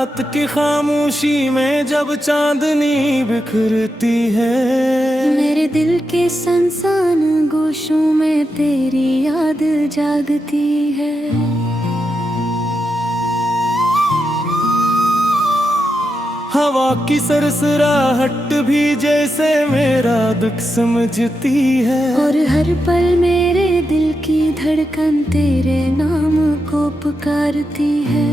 रात की खामोशी में जब चांदनी बिखरती है, मेरे दिल के सनसान गोशों में तेरी याद जागती है। हवा की सरसराहट भी जैसे मेरा दुख समझती है, और हर पल मेरे दिल की धड़कन तेरे नाम को पुकारती है।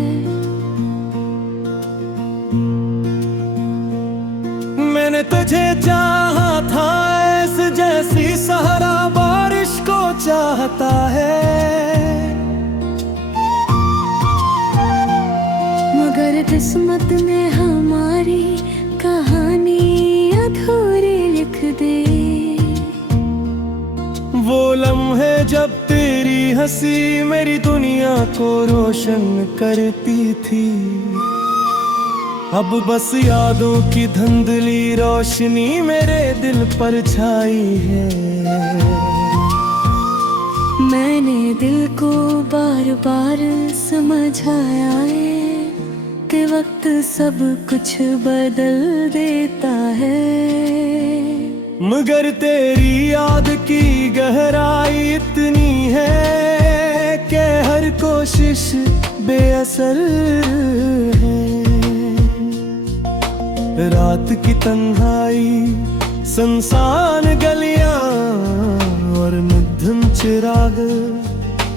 मैंने तुझे चाहा था ऐसे जैसी सहरा बारिश को चाहता है, मगर किस्मत ने हमारी कहानी अधूरी लिख दे। वो लम्हे जब तेरी हंसी मेरी दुनिया को रोशन करती थी, अब बस यादों की धुंधली रोशनी मेरे दिल पर छाई है। मैंने दिल को बार बार समझाया है कि वक्त सब कुछ बदल देता है, मगर तेरी याद की गहराई इतनी है कि हर कोशिश बेअसर है। रात की तन्हाई, सुनसान गलियां और मध्यम चिराग,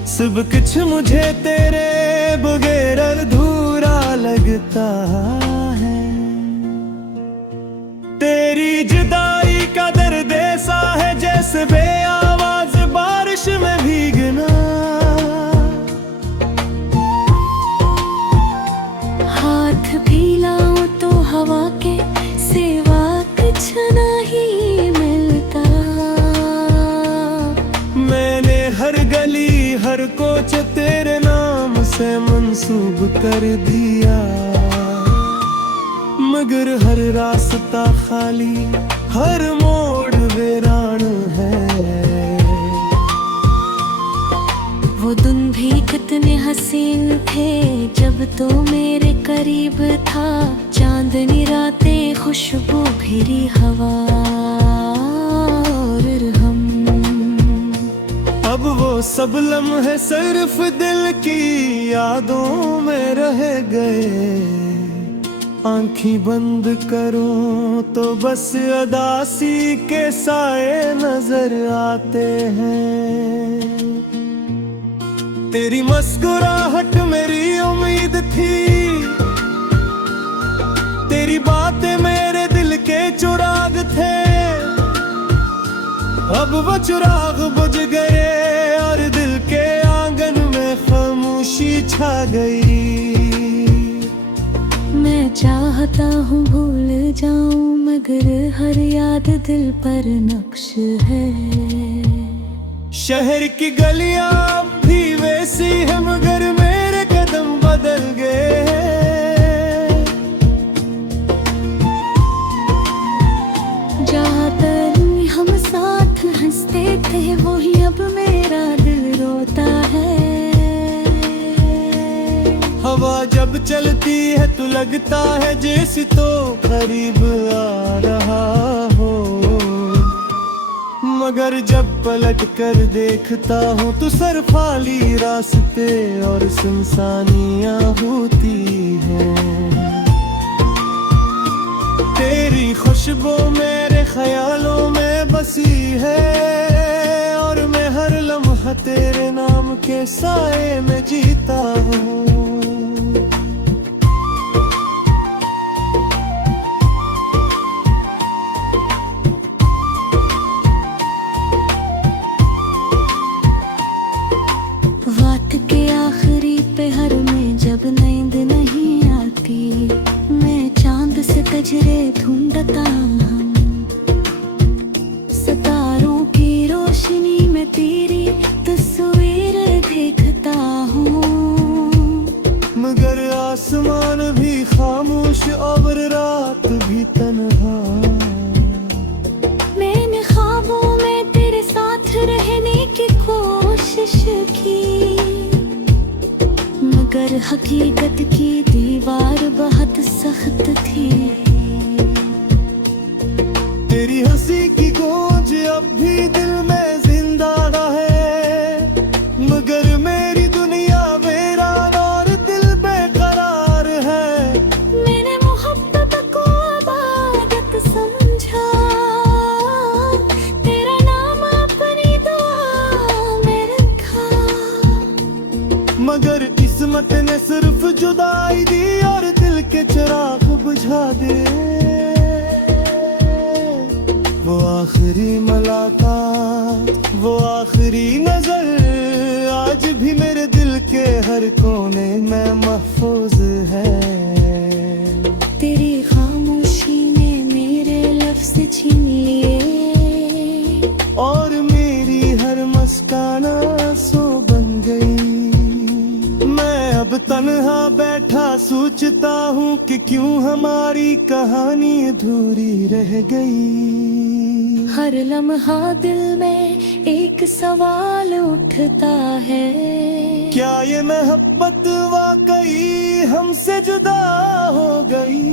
सब कुछ मुझे तेरे बगैर अधूरा लगता है। तेरी जुदाई का दर्द ऐसा है जैसे बेआवाज बारिश में भीगना, हाथ फैलाऊं तो हवा के सिवा कुछ नहीं मिलता। मैंने हर गली हर कोच तेरे नाम से मंसूब कर दिया, मगर हर रास्ता खाली, हर मोड़ वीरान है। वो दिन भी कितने हसीन थे जब तो मेरे करीब था, चांदनी रातें खुशबू भरी हवा और हम। अब वो सब लम्हे सिर्फ दिल की यादों में रह गए, आँखें बंद करूं तो बस अदासी के साए नजर आते हैं। तेरी मुस्कुराहट मेरी उम्मीद थी, तेरी बातें मेरे दिल के चिराग थे, अब वो चिराग बुझ गए और दिल के आंगन में खामोशी छा गई। मैं चाहता हूँ भूल जाऊं मगर हर याद दिल पर नक्श है। शहर की गलियां अब भी वैसी है मगर मेरे कदम बदल गए हैं। जहाँ पर हम साथ हंसते थे वही अब मेरा दिल रोता है। हवा जब चलती है तो लगता है जैसे तो करीब आ रहा हो, मगर जब पलट कर देखता हूँ तो सर खाली रास्ते और सुनसानियाँ होती हैं। तेरी खुशबू मेरे ख्यालों में बसी है और मैं हर लम्हा तेरे नाम के साए में जीता हूँ। रात के आखिरी पहर में जब नींद नहीं आती, मैं चांद से कजरे ढूंढता हूँ, सितारों की रोशनी में तेरी तस्वीर देखता हूँ, मगर आसमान भी खामोश और रात भी तन्हा। मैंने ख्वाबों में तेरे साथ रहने की कोशिश की, मगर हकीकत की दीवार दीवार बहुत सख्त थी। तेरी हंसी की गूंज अब भी दिल में जिंदा है, मगर मेरी दुनिया वीरान और दिल बेकरार है। मैंने मोहब्बत को इबादत समझा, तेरा नाम अपनी दुआ में रखा, मगर किस्मत ने सिर्फ जुदाई दी और दिल के चिराग बुझा दे। वो आखिरी मुलाकात, वो आखिरी नजर आज भी मेरे दिल के हर कोने में महफूज है। तेरी खामोशी ने मेरे लफ्ज छीन लिए और मेरी हर मुस्कान आंसू बन गई। मैं अब तन्हा बैठा सोचता हूँ कि क्यों हमारी कहानी अधूरी रह गई। हर लम्हा दिल में एक सवाल उठता है, क्या ये मोहब्बत वाकई हमसे जुदा हो गई।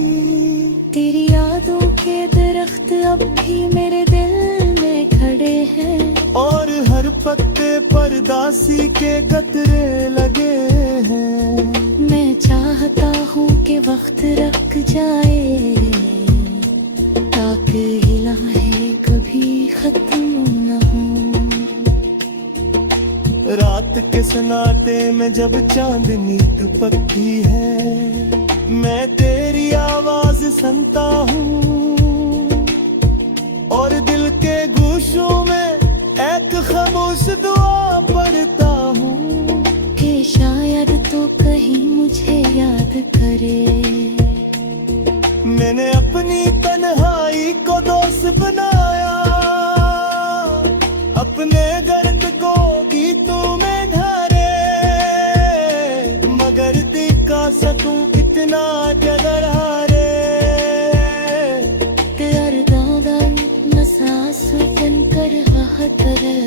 तेरी यादों के दरख्त अब भी मेरे दिल में खड़े हैं, और हर पत्ते पर दासी के कतरे लगे हैं। मैं चाहता हूँ कि वक्त रुक जाए, ताकि लम्हे कभी खत्म न हो। रात के सन्नाटे में जब चांदनी टपकती है, मैं तेरी आवाज सुनता हूँ और दिल के गूशों में एक खामोश दुआ पढ़ता हूँ कि शायद तो कहीं मुझे याद करे। मैंने अपनी तन्हाई को दोस्त बनाया, अपने दर्द को गीतों में ढारे, मगर दिखा सकूं इतना जगर हारे। तेर दादन नसास जन कर राहत रहे,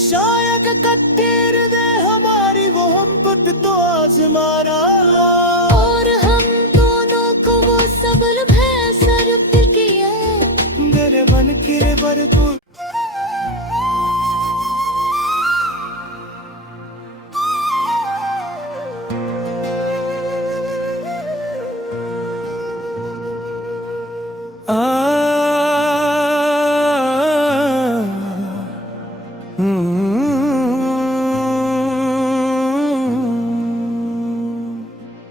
शायद कत्तीर दे हमारी वो हम पुत तो आजमारा, और हम दोनों को वो सबल भैसर फिर किया। मेरे मन के भरपूर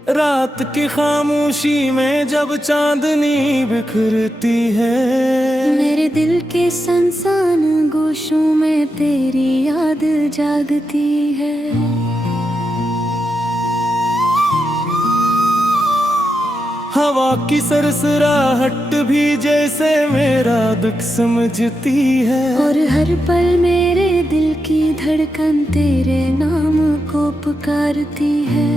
रात की खामोशी में जब चांदनी बिखरती है, मेरे दिल के सनसान गोशों में तेरी याद जागती है। हवा की सरसराहट भी जैसे मेरा दुख समझती है, और हर पल मेरे दिल की धड़कन तेरे नाम को पुकारती है।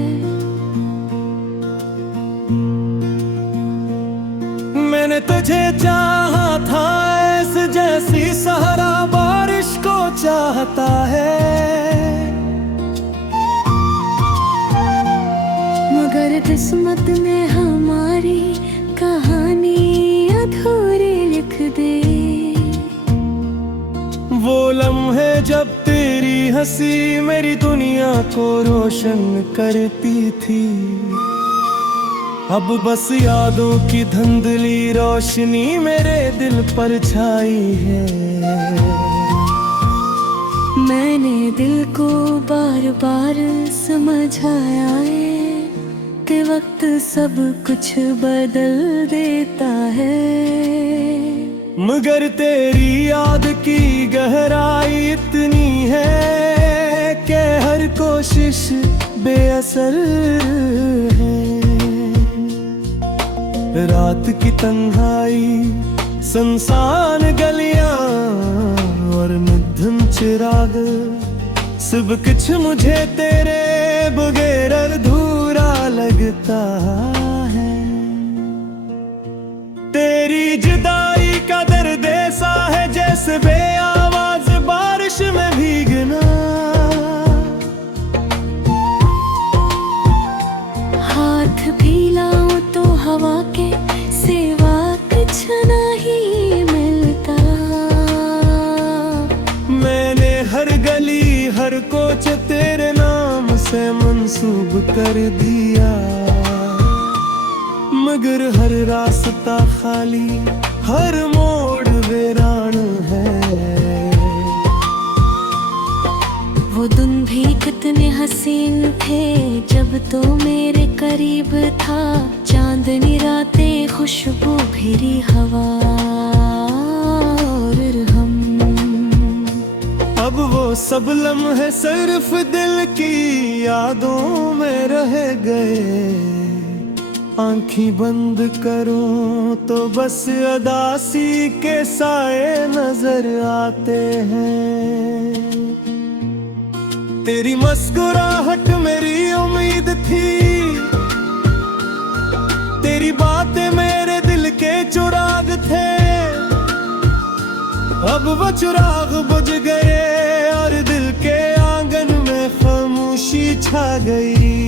मैंने तुझे चाहा था ऐसे जैसी सहरा बारिश को चाहता है, मगर किस्मत ने हमारी कहानी अधूरी लिख दे। वो लम्हे जब तेरी हंसी मेरी दुनिया को रोशन करती थी, अब बस यादों की धुंधली रोशनी मेरे दिल पर छाई है। मैंने दिल को बार बार समझाया है कि वक्त सब कुछ बदल देता है, मगर तेरी याद की गहराई इतनी है कि हर कोशिश बेअसर है। रात की तन्हाई, सुनसान गलियां और मध्यम चिराग, सब कुछ मुझे तेरे बगैर अधूरा लगता है। तेरी जुदाई का दर्द ऐसा है जैसे बेआवाज बारिश में भीगना। मंसूब कर दिया, मगर हर रास्ता खाली, हर मोड़ वीरान है। वो दिन भी कितने हसीन थे जब तो मेरे करीब था, चांदनी रातें, खुशबू भरी हवा और हम। अब वो सब लम्हे सिर्फ दिल की यादों में रह गए, आँखें बंद करूं तो बस अदासी के साए नजर आते हैं। तेरी मुस्कुराहट मेरी उम्मीद थी, तेरी बातें मेरे दिल के चिराग थे। अब वो चिराग बुझ गए और दिल के आंगन में खामोशी छा गई।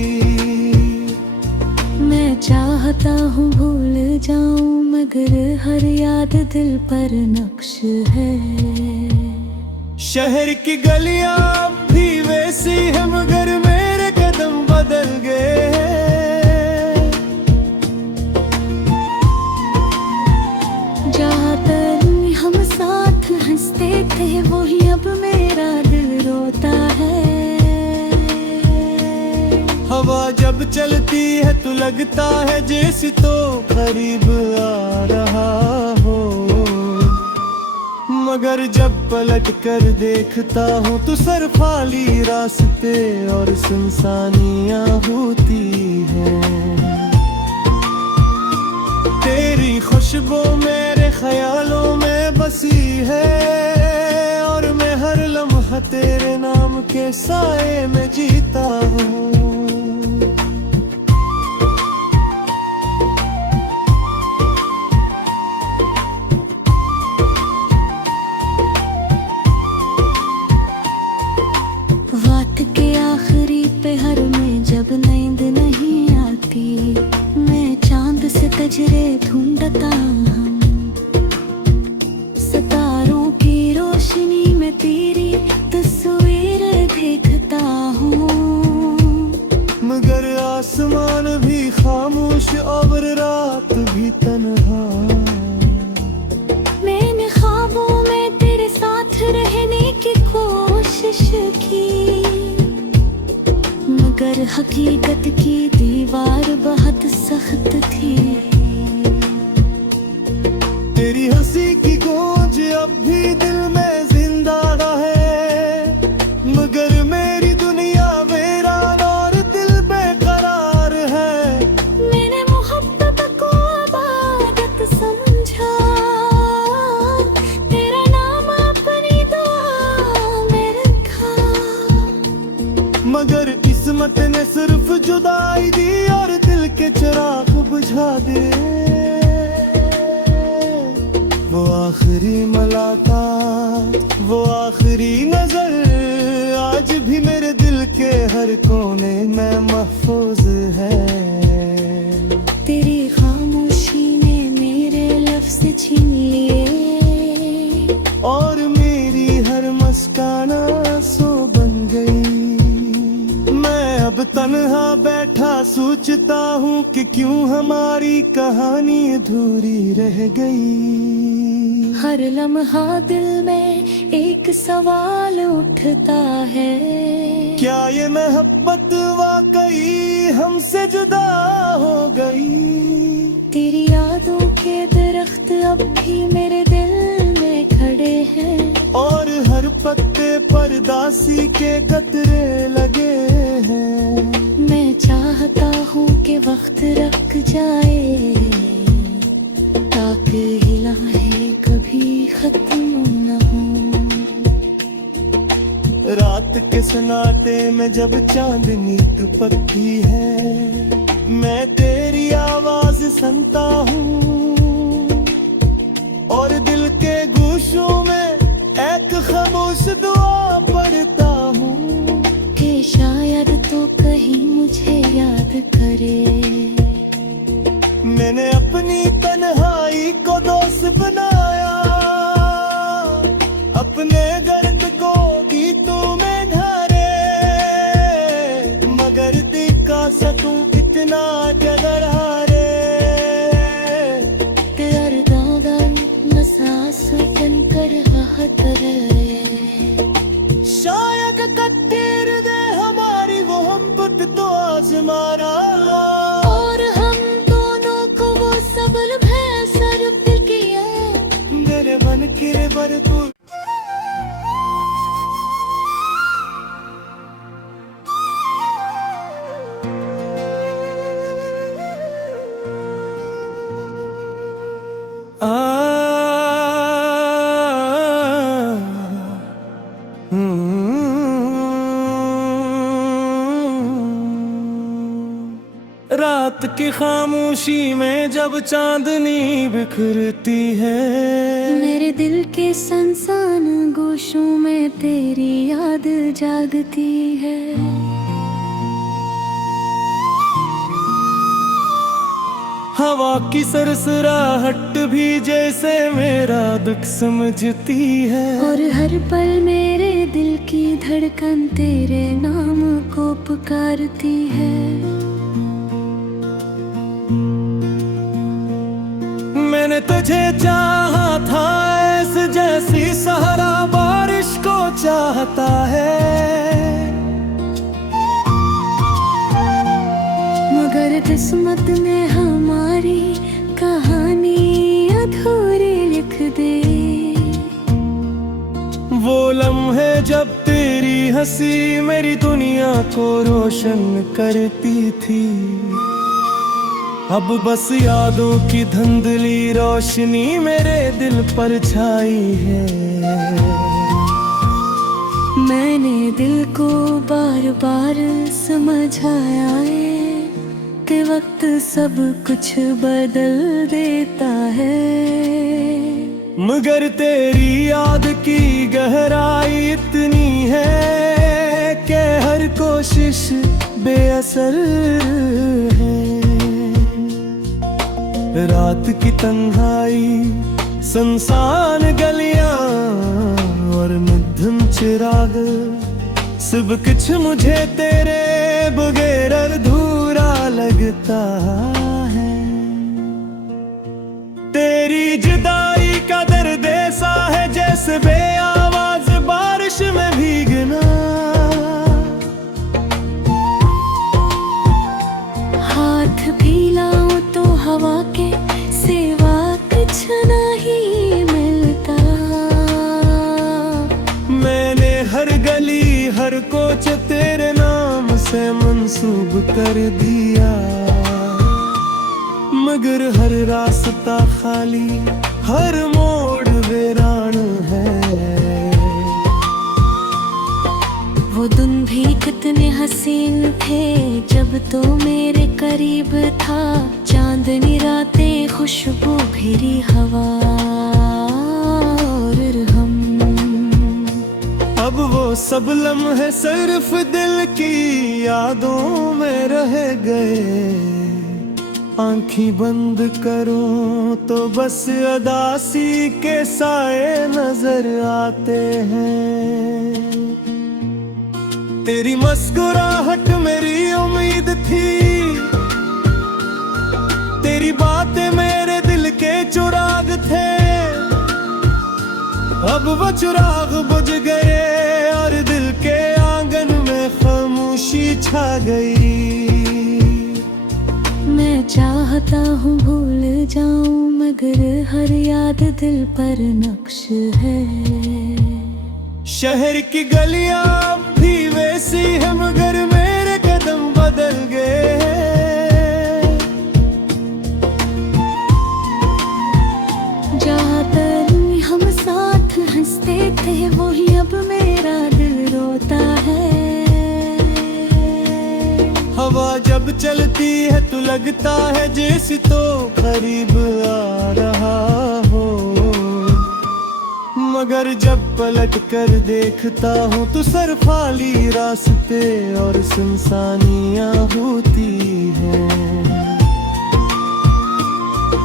मैं चाहता हूँ भूल जाऊं, मगर हर याद दिल पर नक्श है। शहर की गलियां अब भी वैसी है, मगर मेरे कदम बदल गए। जहाँ पर हम साथ हंसते थे, वही अब मेरा दिल रोता है। हवा जब चलती है तो लगता है जैसे तो करीब आ रहा हो, मगर जब पलट कर देखता हूँ तो सर खाली रास्ते और सुनसानियाँ होती हैं। तेरी खुशबू मेरे ख्यालों में बसी है, और मैं हर लम्हा तेरे नाम के साए में जीता हूँ। रात के आखिरी पहर में जब नींद नहीं आती, मैं चांद से तजरे ढूंढता हूँ। सितारों की रोशनी में तेरी तस्वीर देखता हूँ, मगर आसमान भी खामोश और रात भी तन्हा। मैंने ख्वाबों में तेरे साथ रहने की कोशिश की, मगर हकीकत की दीवार बहुत सख्त थी। तेरी हंसी की गूंज अब भी दिल में जिंदा है, मगर मेरी दुनिया वीरान और दिल बेकरार है। मैंने मोहब्बत को इबादत समझा, तेरा नाम अपनी दुआ में रखा, मगर किस्मत ने सिर्फ जुदाई दी और दिल के चिराग बुझा दे। वो आखिरी मुलाकात, वो आखिरी नजर आज भी मेरे दिल के हर कोने में महफूज है। तेरी खामोशी ने मेरे लफ्ज़ छीन लिए, और मेरी हर मुस्कान आंसू बन गई। मैं अब तन्हा बैठा सोचता हूँ कि क्यों हमारी कहानी अधूरी रह गई। हर लम्हा दिल में एक सवाल उठता है, क्या ये मोहब्बत वाकई हमसे जुदा हो गई। तेरी यादों के दरख्त अब भी मेरे दिल में खड़े हैं, और हर पत्ते पर दासी के कतरे लगे हैं। मैं चाहता हूँ कि वक्त रुक जाए, ताकि लम्हे कभी खत्म न हो। रात के सन्नाटे में जब चांदनी टपकती है, मैं तेरी आवाज सुनता हूँ, और दिल के गूशों में एक खामोश दुआ पढ़ता हूँ कि शायद तो कहीं मुझे याद करे। मैंने अपनी तन्हाई को दोस्त बनाया, अपने दर्द को गीतों में ढारे, मगर हमारा, और हम दोनों को वो सब लम्हे सर पे किए। मेरे मन की बर तू रात की खामोशी में जब चांदनी बिखरती है, मेरे दिल के सनसान गोशों में तेरी याद जागती है। हवा की सरसराहट भी जैसे मेरा दुख समझती है, और हर पल मेरे दिल की धड़कन तेरे नाम को पुकारती है। मैंने तुझे चाहा था ऐसे जैसी सहरा बारिश को चाहता है, मगर किस्मत ने हमारी कहानी अधूरी लिख दे। वो लम्हे जब तेरी हंसी मेरी दुनिया को रोशन करती थी, अब बस यादों की धुंधली रोशनी मेरे दिल पर छाई है। मैंने दिल को बार बार समझाया है कि वक्त सब कुछ बदल देता है, मगर तेरी याद की गहराई इतनी है कि हर कोशिश बेअसर है। रात की तन्हाई सुनसान गलियां और मध्यम चिराग, सब कुछ मुझे तेरे बगैर अधूरा लगता है। तेरी जुदाई का दर्द ऐसा है जैसे बेआवाज बारिश में भीगना, हाथ फैलाऊं तो हवा के सिवा कुछ नहीं मिलता। मैंने हर गली हर कोच तेरे नाम से मंसूब कर दिया, मगर हर रास्ता खाली हर मोड़ वीरान है। वो दिन भी कितने हसीन थे जब तो मेरे करीब था, चांदनी रातें खुशबू भरी हवा और हम। अब वो सब लम्हे सिर्फ दिल की यादों में रह गए, आँखें बंद करूं तो बस अदासी के साए नजर आते हैं। तेरी मुस्कुराहट मेरी उम्मीद थी, तेरी बातें मेरे दिल के चिराग थे, अब वो चिराग बुझ गए और दिल के आंगन में खामोशी छा गई। मैं चाहता हूँ भूल जाऊं मगर हर याद दिल पर नक्श है। शहर की गलियां अब भी वैसी है मगर मेरे कदम बदल गए। जहाँ पर हम साथ हंसते थे वही अब मेरा दिल रोता है। हवा जब चलती है तो लगता है जैसे तो करीब आ रहा हो, मगर जब पलट कर देखता हूँ तो सर खाली रास्ते और सुनसानियाँ होती हैं।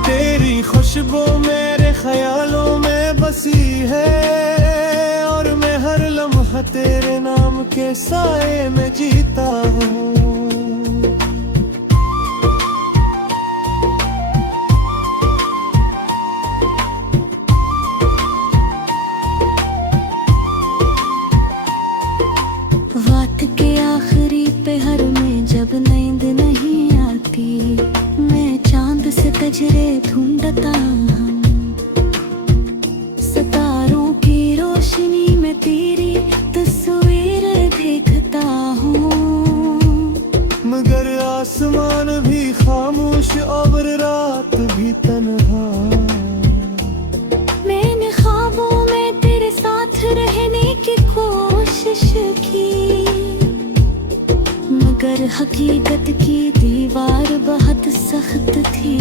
तेरी खुशबू मेरे ख्यालों में बसी है और मैं हर लम्हा तेरे नाम के साए में जीता हूँ। रात के आखिरी पहर में जब नींद तेरी तस्वीर देखता हूँ, मगर आसमान भी खामोश और रात भी तन्हा। मैंने ख्वाबों में तेरे साथ रहने की कोशिश की, मगर हकीकत की दीवार बहुत सख्त थी।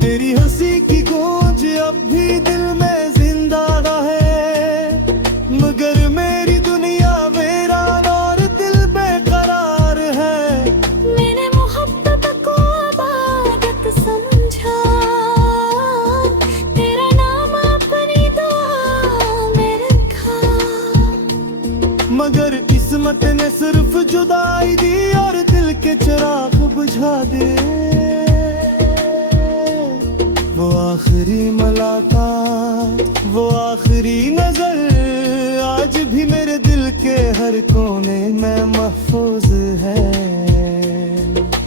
तेरी हंसी की गूंज अब भी दिल में जिंदा है, मगर मेरी दुनिया वीरान और दिल बेकरार है। मैंने मोहब्बत को इबादत समझा, तेरा नाम अपनी दुआ में रखा, मगर किस्मत ने सिर्फ जुदाई दी और दिल के चिराग बुझा दे। वो आखिरी मुलाकात, वो आखिरी नजर आज भी मेरे दिल के हर कोने में महफूज है।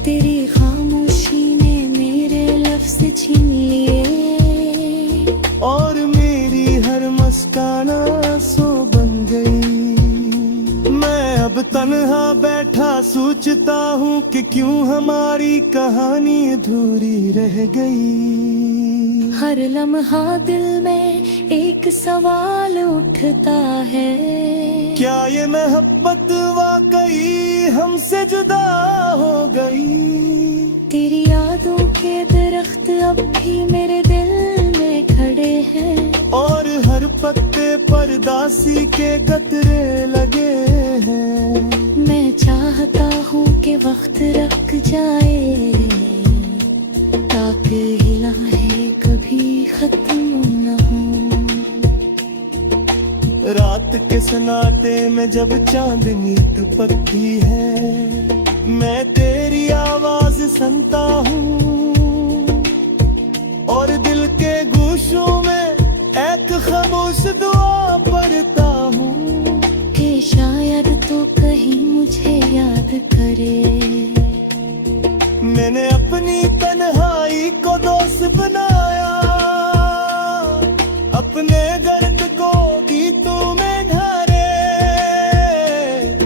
तेरी खामोशी ने मेरे लफ्ज़ छीन लिए, और मेरी हर मुस्कान आंसू बन गई। मैं अब तन्हा बैठा सोचता हूँ कि क्यों हमारी कहानी अधूरी रह गई। हर लम्हा दिल में एक सवाल उठता है, क्या ये मोहब्बत वाकई हमसे जुदा हो गई। तेरी यादों के दरख्त अब भी मेरे दिल में खड़े हैं, और हर पत्ते पर दासी के कतरे लगे हैं। मैं चाहता हूँ कि वक्त रुक जाए, ताकि हिलाए कभी खत्म न हो। रात के सन्नाटे में जब चांदनी टपकती है, मैं तेरी आवाज सुनता हूँ, और दिल के गूशों में एक खामोश दुआ पढ़ता हूँ कि शायद तो कहीं मुझे याद करे। मैंने अपनी तन्हाई को दोस्त बनाया, अपने दर्द को गीतों में ढारे,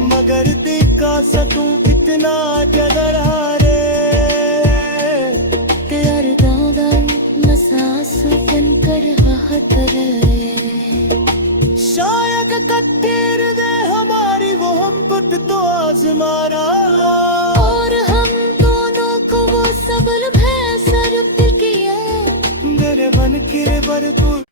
मगर दिखा सकूं इतना जगर हारे। तेर दादन नसास बनकर राहत रहे, शायद कत्तीर दे हमारी वो हम पुट तो आजमाना, और हम दोनों को वो सबल भैसर पे किया। मेरे मन के भरपूर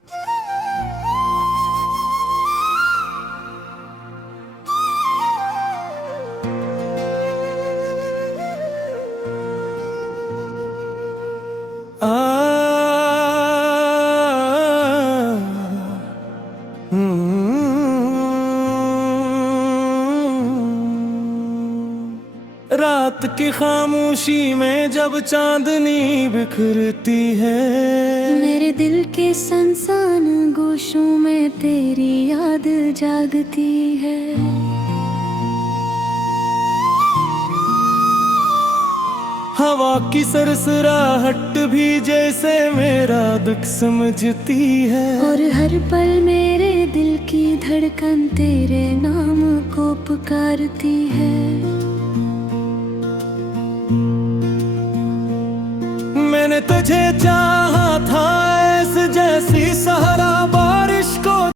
रात की खामोशी में जब चांदनी बिखरती है, मेरे दिल के सनसान गोशों में तेरी याद जागती है। हवा की सरसराहट भी जैसे मेरा दुख समझती है, और हर पल मेरे दिल की धड़कन तेरे नाम को पुकारती है। मैंने तुझे चाहा था ऐसे जैसी सहरा